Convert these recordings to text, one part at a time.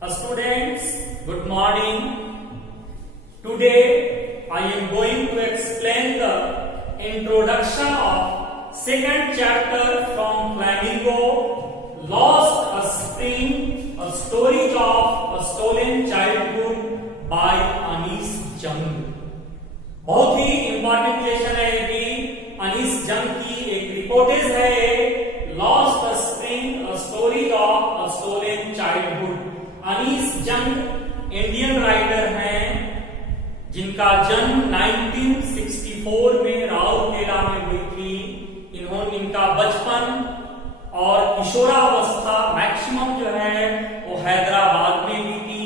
Students, good morning. Today I am going to explain the introduction of second chapter from Flamingo, Lost a Spring, a story of a stolen childhood by Anees जंग। बहुत ही important lesson है ये भी। अनीस जंग की एक reportage है, lost a spring, a story of a stolen childhood. Anees Jung Indian writer हैं जिनका जन्म 1964 में राउरकेला में हुई थी। इनका बचपन और किशोरावस्था मैक्सिमम जो है वो हैदराबाद में भी थी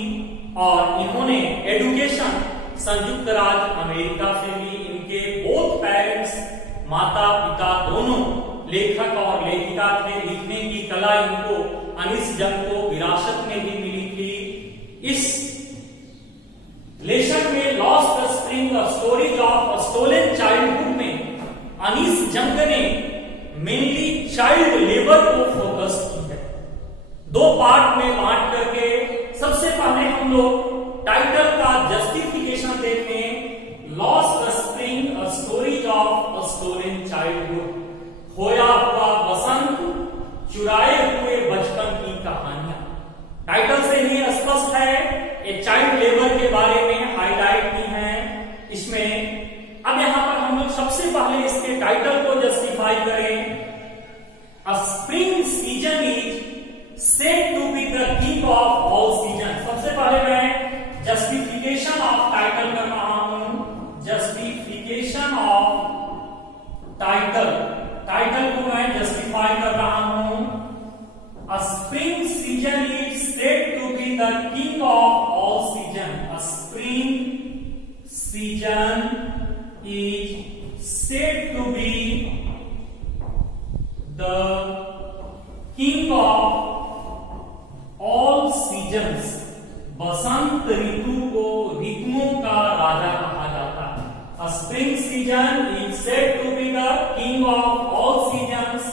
और इन्होंने एजुकेशन संयुक्त राज्य अमेरिका से ली। इनके बोथ पेरेंट्स, माता पिता दोनों लेखक और लेखिका थे। लिखने की कला इनको अनीस जंग को विरासत में भी मिली थी। इस लेसन में lost the spring, a story of a stolen childhood में अनीस जंग ने मेनली चाइल्ड लेबर को फोकस की है। दो पार्ट में बांट करके सबसे पहले हम लोग टाइटल का जस्टिफिकेशन देखें। Lost the spring, a story of a stolen childhood, खोया हुआ बसंत, चुराए हुए बचपन की कहानियां। टाइटल से ही स्पष्ट है ये चाइल्ड लेबर के बारे में हाईलाइट की है इसमें। अब यहां पर हम लोग सबसे पहले इसके टाइटल को जस्टिफाई करें। A spring season is said to be the king of all season. सबसे पहले मैं जस्टिफिकेशन ऑफ टाइटल कर रहा हूं। जस्टिफिकेशन ऑफ टाइटल को मैं जस्टिफाई कर रहा हूं। A spring season is said to be the king of all season. A spring season is said to be the king of all seasons. बसंत ऋतु को ऋतुओं का राजा कहा जाता है। A spring season is said to be the king of all seasons,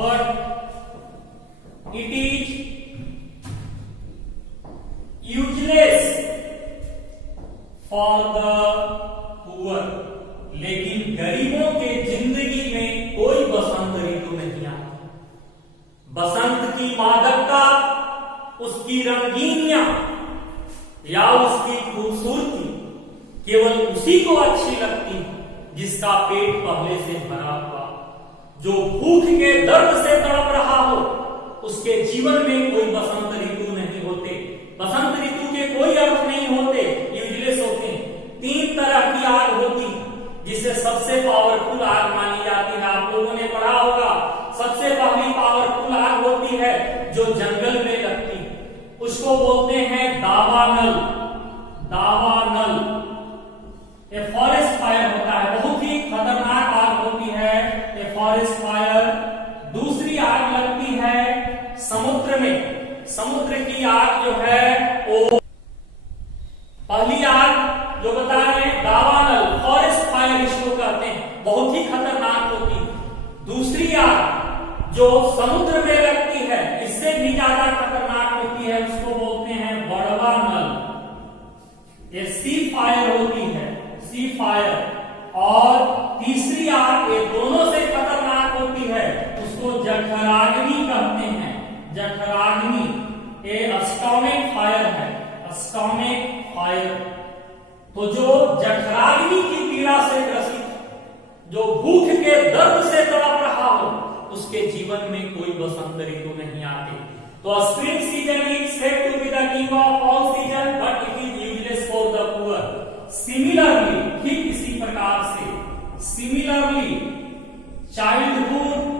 but it is useless for the poor। लेकिन गरीबों के जिंदगी में कोई बसंत ऋतु नहीं आती। बसंत की मादकता, उसकी रंगीनियां या उसकी खूबसूरती केवल उसी को अच्छी लगती जिसका पेट पहले से भरा हुआ। जो भूख के दर्द से तड़प रहा हो उसके जीवन में कोई बसंत ऋतु नहीं होते। बसंत ऋतु के कोई अर्थ नहीं होते, यूजलेस होते हैं। 3 तरह की आग होती जिसे सबसे पावरफुल आग मानी जाती है। आप लोगों ने पढ़ा होगा, सबसे पहली पावरफुल आग होती है जो जंगल में लगती, उसको बोलते हैं दावानल। दावानल ये फॉरेस्ट फायर होता है, बहुत ही खतरनाक आग होती है ये फॉरेस्ट फायर। दूसरी आग लगती है समुद्र में। समुद्र की आग जो है वो पहली आग जो बता रहे हैं दावानल, फॉरेस्ट फायर इसको कहते हैं, बहुत ही खतरनाक होती। दूसरी आग जो समुद्र में लगती है इससे भी ज्यादा खतरनाक होती है, उसको बोलते हैं बड़वानल। ये सी फायर होती है, सी फायर। और तीसरी आग ये दोनों से खतरनाक होती है, उसको जठराग्नि कहते हैं। जठराग्नि ये एस्टॉमिक फायर है, एस्टॉमिक फायर। तो जो जठराग्नि की पीड़ा से ग्रसित, जो भूख के दर्द से तड़प रहा हो उसके जीवन में कोई बसंत ऋतु नहीं आती। तो spring season is said to be the king of all season, but it is useless for the poor. Similarly, ठीक इसी प्रकार से, similarly childhood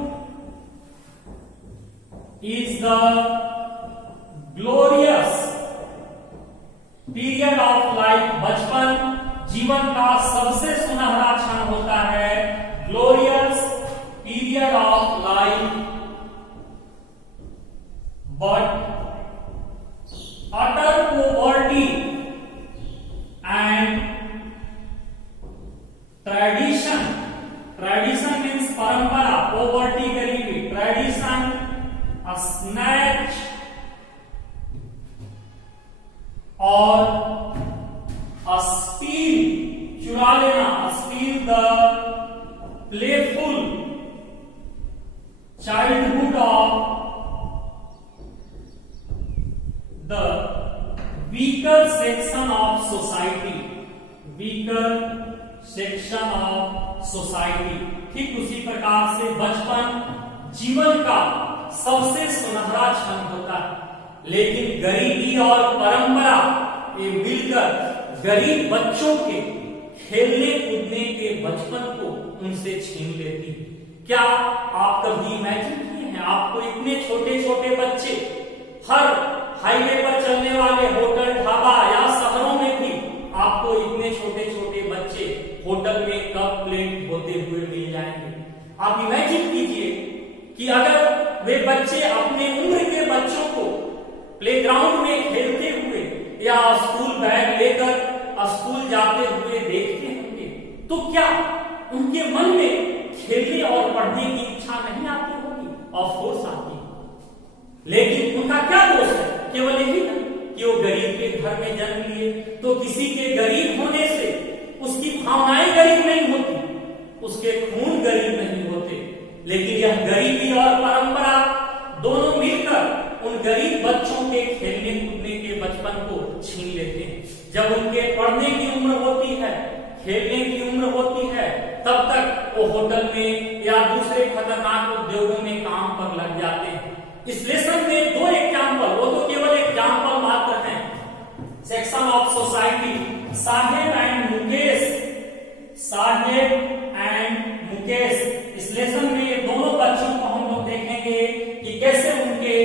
is the glorious period of life। बचपन जीवन का सबसे सुनहरा क्षण होता है। glorious period of life, but utter poverty and tradition means परंपरा, poverty गरीबी, tradition a snatch और steal, चुरा लेना, steal the playful childhood of the weaker section of society, weaker section of society। ठीक उसी प्रकार से बचपन जीवन का सबसे सुनहरा क्षण होता है, लेकिन गरीबी और परंपरा ये मिलकर गरीब बच्चों के खेलने कूदने के बचपन को उनसे छीन लेती है। क्या आप कभी इमेजिन किए हैं, आपको इतने छोटे छोटे बच्चे हर हाईवे पर चलने वाले होटल ढाबा या शहरों में भी आपको इतने छोटे छोटे बच्चे होटल में कप प्लेट धोते हुए मिल जाएंगे। आप इमेजिन कीजिए कि अगर वे बच्चे अपने उम्र के बच्चों को प्लेग्राउंड में खेलते हुए या स्कूल बैग लेकर स्कूल जाते हुए देखते होंगे, तो क्या उनके मन में खेलने और पढ़ने की इच्छा नहीं आती होगी? ऑफ कोर्स आती है। लेकिन उनका क्या दोष है? केवल यही ना कि वो गरीब के घर में जन्म लिए, तो किसी के गरीब होने से उसकी भावनाएं गरीब नहीं होती, उसके खून गरीब नहीं होते, लेकिन यह गरीबी और परंपरा दोनों मिलकर उन गरीब बच्चों के खेलने कूदने के बचपन को छीन लेते हैं। जब उनके पढ़ने की उम्र होती है, खेलने की उम्र होती है, तब तक वो होटल में या दूसरे खतरनाक उद्योगों में काम पर लग जाते हैं। इस लेसन में दो एग्जाम्पल, वो तो केवल एग्जाम्पल मात्र हैं। Section of society, Saheb and Mukesh, Saheb and Mukesh. इस लेसन में ये दोनों बच्चों को हम लोग देखेंगे कि कैसे उनके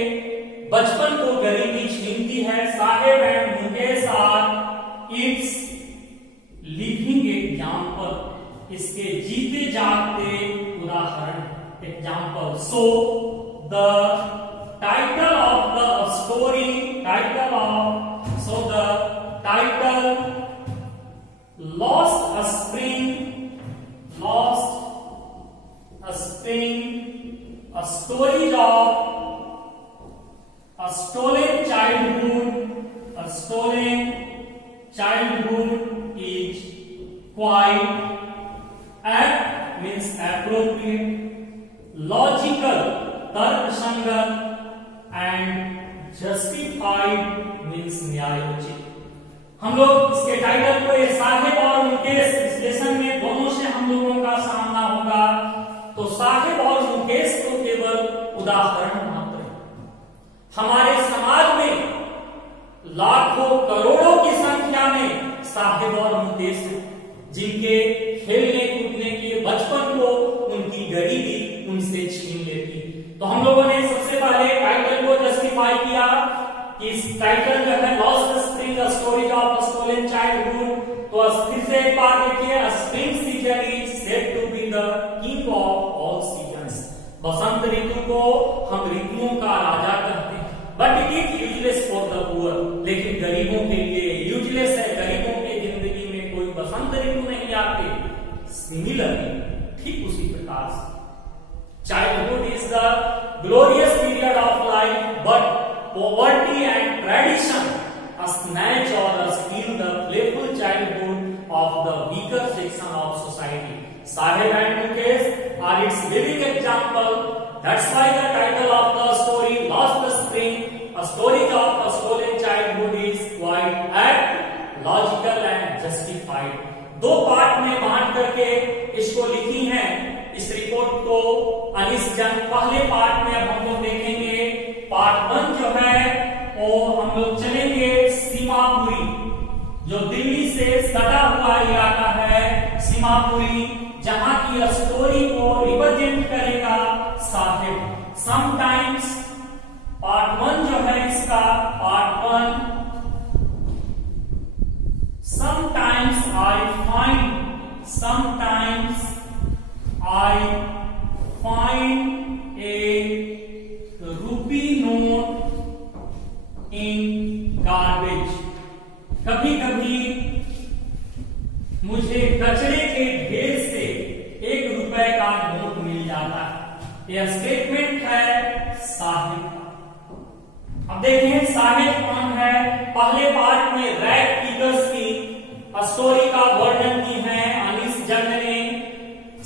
बचपन को गरीबी छीनती है। Saheb and Mukesh are its living example, इसके जीते जागते उदाहरण, example. So the title of the story, title lost a spring, a story of a stolen childhood is quite apt means appropriate, logical तर्क संगत and justified means न्यायोचित। हम लोग इसके टाइटल को, ये साहेब और मुकेश, इस लेसन में दोनों से हम लोगों का सामना होगा। तो साहेब और मुकेश तो केवल उदाहरण मात्र है। हमारे समाज में लाखों करोड़ों की संख्या में साहेब और मुकेश हैं, जिनके खेलने कूदने के बचपन को उनकी गरीबी उनसे छीन लेती। तो हम लोगों ने सबसे पहले टाइटल को जस्टिफाई किया कि इस टाइटल जो है lost spring the story of stolen childhood. तो फिर से एक बार देखिए, spring season is said to be the king of all seasons. बसंत ऋतु को हम ऋतुओं का राजा कहते हैं, but it is useless for the poor. लेकिन गरीबों के लिए यूजलेस है, गरीबों के जिंदगी में कोई बसंत ऋतु नहीं आते। सिमिलरली, ठीक उसी प्रकार से childhood is the glorious period of life, but poverty and tradition snatch or steal the playful childhood of the weaker section of society. Sahib and Mukesh are its living example. That's why the title of the story, Lost the Spring, a story of a stolen childhood, is quite apt, logical and justified. दो part में बांट करके इसको लिखी है इस report को अनिश जंग। पहले पार्ट में अब हम लोग देखेंगे, पार्ट 1 जो है वो हम लोग चलेंगे सीमापुरी, जो दिल्ली से सटा हुआ इलाका है सीमापुरी, जहां की स्टोरी को रिप्रेजेंट करेगा साहिब। समटाइम्स पार्ट 1 जो है इसका, part 1, sometimes I find a rupee note in garbage। कभी कभी मुझे कचरे के ढेर से 1 रुपए का नोट मिल जाता है। यह स्टेटमेंट है साहिब का। अब अब देखें साहिब कौन है। पहले पार्ट में रैग पिकर्स की स्टोरी का वर्णन की है अनीस जंग ने।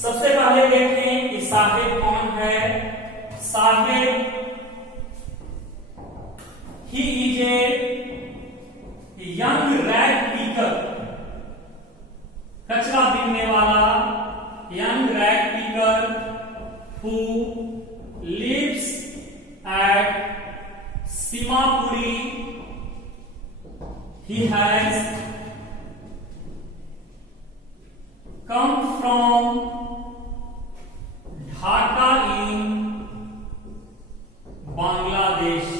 सबसे पहले देखें कि साहिब कौन है। Sahib he is a young rag picker, कचरा बीनने वाला young rag picker who lives at Simapuri. He has come from Dhaka in Bangladesh.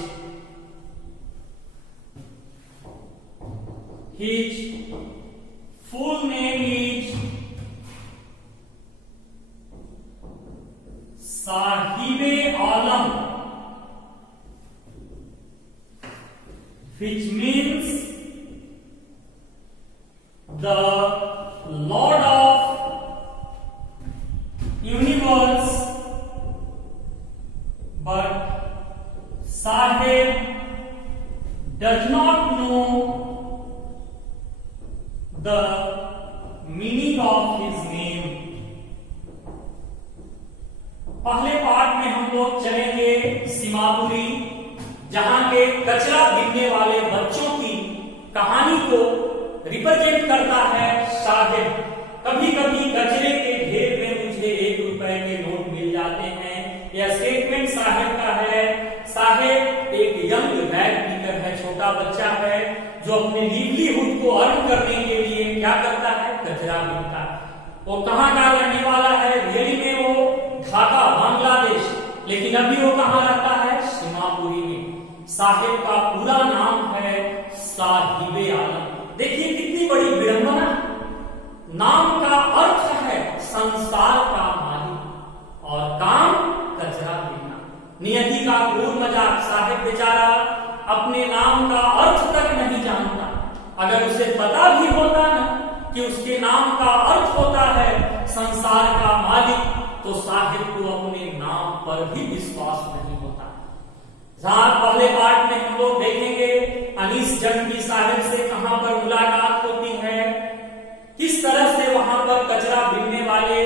His full name is Sahibe Alam, which means the Lord of Universe, but Sahib does not know the meaning of his name. पहले part में हम लोग चलेंगे सीमापुरी, जहां के कचरा बीनने वाले बच्चों की कहानी को रिप्रेजेंट करता है साहिब। कभी कभी कचरे के ढेर में मुझे 1 रुपए के नोट मिल जाते हैं। यह स्टेटमेंट साहिब का है। साहिब एक यंग रैग पिकर है, छोटा बच्चा है जो अपने लिवलीहुड को अर्न करने के लिए क्या करता है, कचरा बीनता है। वो कहां का रहने वाला है, रियली में वो ढाका बांग्लादेश, लेकिन अभी वो कहां रहता है, सीमापुरी में। साहिब का पूरा नाम है साहिबे आलम। देखिए कितनी बड़ी विडंबना। नाम का अर्थ है संसार का मालिक और काम कचरा बीनना। नियति का क्रूर मजाक। साहिब बेचारा अपने नाम का अर्थ तक नहीं जानता। अगर उसे पता भी होता ना कि उसके नाम का अर्थ होता है संसार का मालिक, तो साहिब को अपने नाम पर भी विश्वास नहीं होता। जहां पहले पार्ट में हम लोग देखेंगे अनीस जंग की साहिब से कहां पर मुलाकात होती है, किस तरह से वहां पर कचरा बीनने वाले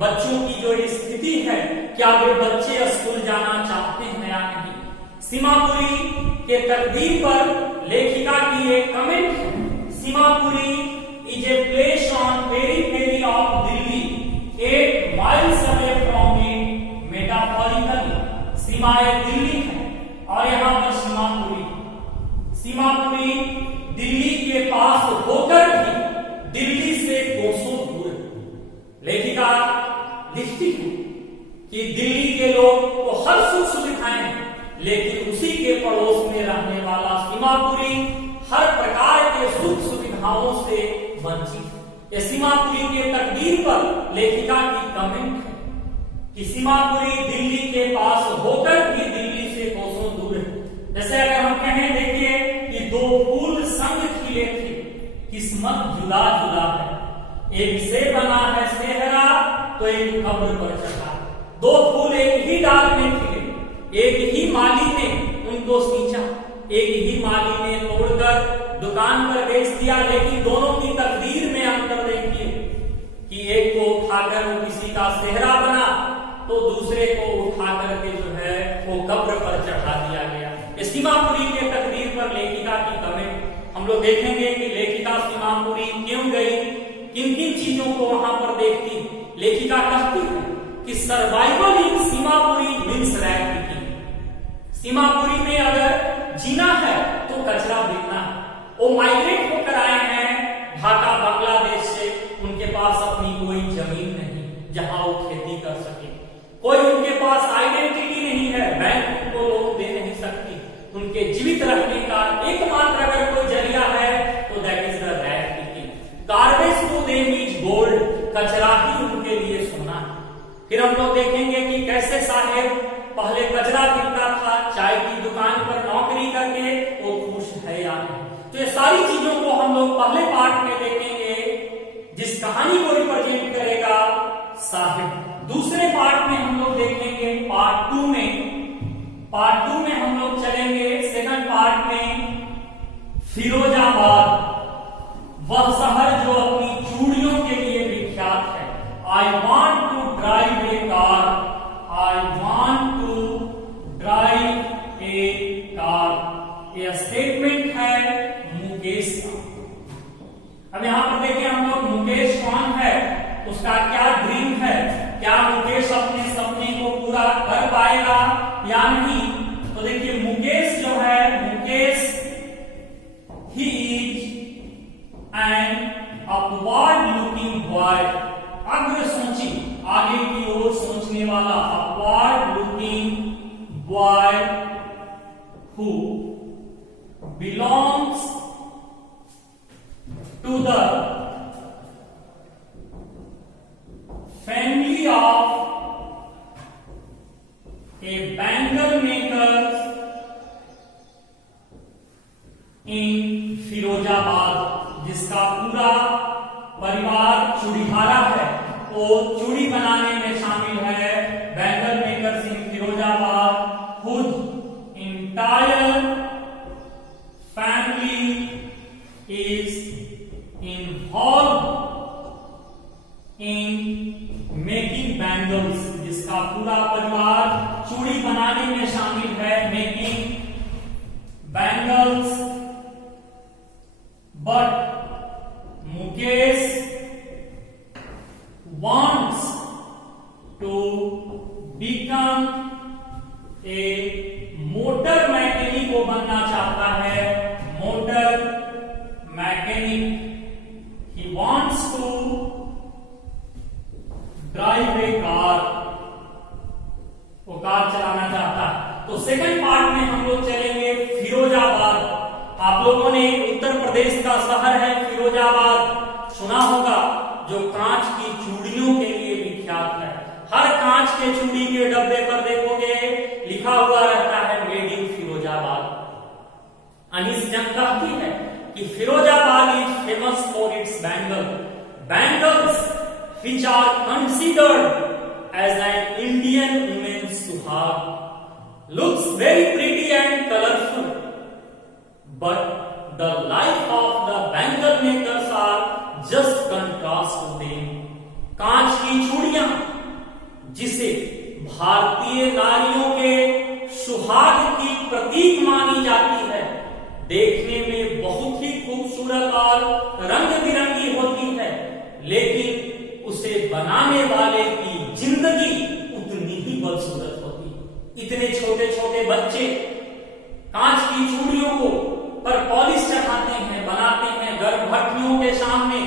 बच्चों की जो स्थिति है, क्या वे बच्चे स्कूल जाना चाहते हैं या नहीं। सीमापुरी के तकदीर पर लेखिका की एक कमेंट है। Seemapuri is a place on periphery of Delhi 8 miles away from it metaphorically. सीमाएं दिल्ली है और यहाँ पर सीमापुरी दिल्ली के पास होकर भी दिल्ली से 200 दूर है। लेखिका लिखती है कि दिल्ली के लोग को हर सुख सुविधाएं हैं, लेकिन उसी के पड़ोस में रहने वाला सीमापुरी हर प्रकार के सुख सुविधाओं से वंचित है। ये सीमापुरी के तकदीर पर लेखिका की कमेंट है कि सीमापुरी दिल्ली के पास होकर भी दिल्ली से 200 दूर है। जैसे अगर हम कहें, देखिए कि 2 फूल संग खिले थे, किस्मत जुदा जुदा है। एक से बना है सेहरा तो एक कब्र पर चढ़ा। 2 फूल एक ही डाल में खिले, एक ही माली ने उनको सींचा, एक ही माली ने तोड़कर दुकान पर बेच दिया। लेकिन दोनों की तकदीर में अंतर देखिए कि एक को उठाकर वो किसी का सेहरा बना, तो दूसरे को उठाकर के जो है वो कब्र पर चढ़ा दिया गया। सीमापुरी के तकदीर पर लेखिका की कमेंट हम लोग देखेंगे कि लेखिका सीमापुरी क्यों गई, किन किन चीजों को वहां पर देखती। लेखिका कहती है कि सर्वाइवल इन Seemapuri means rag picking. Seemapuri में अगर जीना है तो कचरा बीनना है। वो माइग्रेट होकर आए हैं ढाका बांग्लादेश से, उनके पास अपनी कोई जमीन नहीं जहां वो खेती कर सके, कोई उनके पास आइडेंटिटी नहीं है, बैंक उनको लोन दे नहीं सकती। उनके जीवित रहने का एकमात्र अगर कोई जरिया है तो that is the rag picking. Garbage to them is gold, कचरा ही उनके लिए सोना है। फिर हम लोग देखेंगे कि कैसे साहेब पहले कचरा बीनता था, चाय की दुकान पर नौकरी करके वो खुश है या नहीं। तो ये सारी चीजों को हम लोग पहले पार्ट में देखेंगे, जिस कहानी को रिप्रेजेंट करेगा साहिब। दूसरे पार्ट में हम लोग देखेंगे पार्ट 2 में हम लोग चलेंगे सेकंड फिरोजाबाद वह शहर जो अपनी चूड़ियों के लिए विख्यात है। I want to drive a car, I want to drive a car, यह स्टेटमेंट है मुकेश का। अब यहां पर देखिए हम लोग, मुकेश कौन है, उसका क्या ड्रीम है, क्या मुकेश अपने सपने को पूरा कर पाएगा या नहीं। तो देखिए मुकेश जो है, मुकेश ही is an upward looking boy, अग्रसोची, आगे की ओर सोचने वाला, upward looking boy who belongs to the family of a bangle maker in Firozabad, जिसका पूरा परिवार चूड़ीहारा है, वो चूड़ी बनाने में शामिल है। Bangle makers in Firozabad, whose entire family is involved in making bangles, जिसका पूरा परिवार चूड़ी बनाने में शामिल है, making bangles, but Mukesh wants to become a motor mechanic, वो बनना चाहता है motor mechanic. He wants to drive a car, वो कार चलाना चाहता है। तो सेकंड पार्ट में हम लोग चलेंगे फिरोजाबाद। आप लोगों ने उत्तर प्रदेश का शहर है फिरोजाबाद सुना होगा, जो कांच की चूड़ियों के लिए विख्यात है। हर कांच के चूड़ी के डब्बे पर देखोगे लिखा हुआ रहता है मेड इन फिरोजाबाद। अनीस जंग कहती है कि Firozabad is famous for its bangles which are considered as an Indian women's सुहाग, looks very pretty and colorful, but the life of the bangle makers are just contrast to them। कांच की चूड़ियां जिसे भारतीय नारियों के सुहाग की प्रतीक मानी जाती है, देखने में बहुत ही खूबसूरत और रंग बिरंगी होती है, लेकिन उसे बनाने वाले की जिंदगी उतनी ही बदसूरत होती। इतने छोटे छोटे बच्चे कांच की चूड़ियों को पर पॉलिश चढ़ाते हैं, बनाते हैं गर्भवतियों के सामने,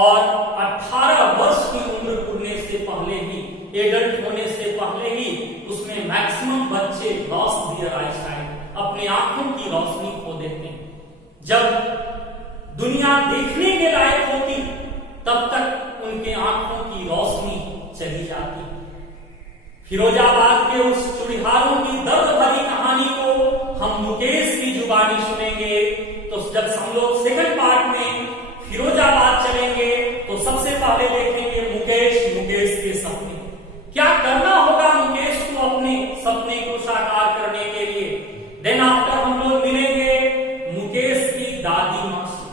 और 18 वर्ष की उम्र पूरने से पहले ही, एडल्ट होने से पहले ही उसमें मैक्सिमम बच्चे लॉस देयर आईसाइट, अपनी आंखों की रोशनी खो देते हैं। जब दुनिया देखने के लायक होती तब तक उनके आंखों की रोशनी चली जाती। फिरोजाबाद के उस चूड़ीहारों की दर्द भरी कहानी को हम मुकेश की जुबानी सुनेंगे। तो जब हम लोग सेकंड पार्ट में फिरोजाबाद चलेंगे तो सबसे पहले देखेंगे मुकेश के सपने। क्या करना होगा मुकेश को अपने सपने को साकार करने के लिए। देन आफ्टर हम लोग मिलेंगे मुकेश की दादी मां से,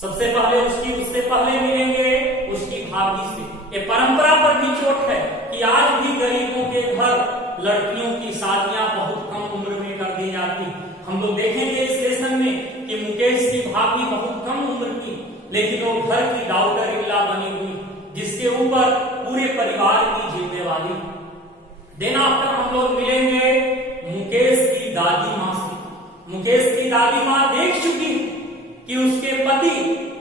सबसे पहले उससे पहले मिलेंगे उसकी भाभी से। ये परंपरा पर भी चोट है कि आज भी गरीबों के घर लड़कियों की शादियां बहुत कम उम्र में कर दी जाती। हम लोग देखेंगे इस लेसन में कि मुकेश की भाभी बहुत कम उम्र की, लेकिन वो घर की डॉक्टर इल्ला बनी हुई, जिसके ऊपर पूरे परिवार की जिम्मेवारी। देन आफ्टर हम लोग मिलेंगे मुकेश की दादी मां से। मुकेश की दादी मां देख चुकी कि उसके पति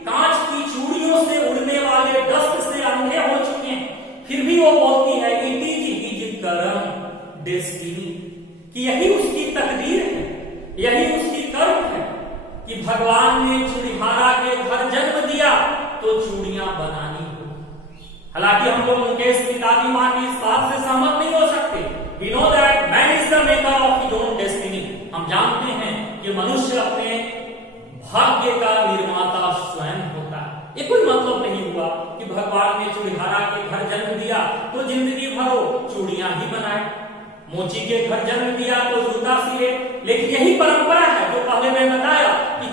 कांच की चूड़ियों से उड़ने वाले डस्ट से अंधे हो चुके हैं, फिर भी वो बोलती है इट इज हिज कर्म डेस्टिनी, कि यही उसकी तकदीर है, यही उसकी कर्म है कि भगवान ने चूड़ीहारा के घर जन्म दिया तो चूड़ियां बनानी हो। हालांकि हम लोग मुकेश की दादी मां की इस बात से सहमत नहीं हो सकते। We know that man is the maker of his own destiny. हम जानते हैं कि मनुष्य अपने भाग्य का निर्माता स्वयं होता है। ये कोई मतलब नहीं हुआ कि भगवान ने चूड़ीहारा के घर जन्म दिया तो जिंदगी भर चूड़ियां ही बनाए, मोची के घर जन्म दिया तो जूता सिले। लेकिन यही परंपरा है जो पहले मैं बताया कि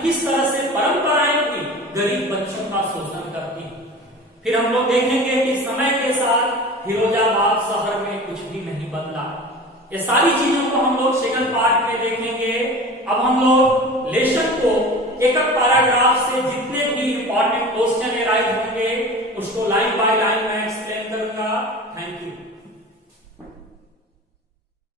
फिर हम लोग देखेंगे कि समय के साथ फिरोजाबाद शहर में कुछ भी नहीं बदला। ये सारी चीजों को हम लोग सेकंड पार्ट में देखेंगे। अब हम लोग लेसन को एक एक पैराग्राफ से जितने भी इंपॉर्टेंट क्वेश्चन एराइज होंगे उसको लाइन बाय लाइन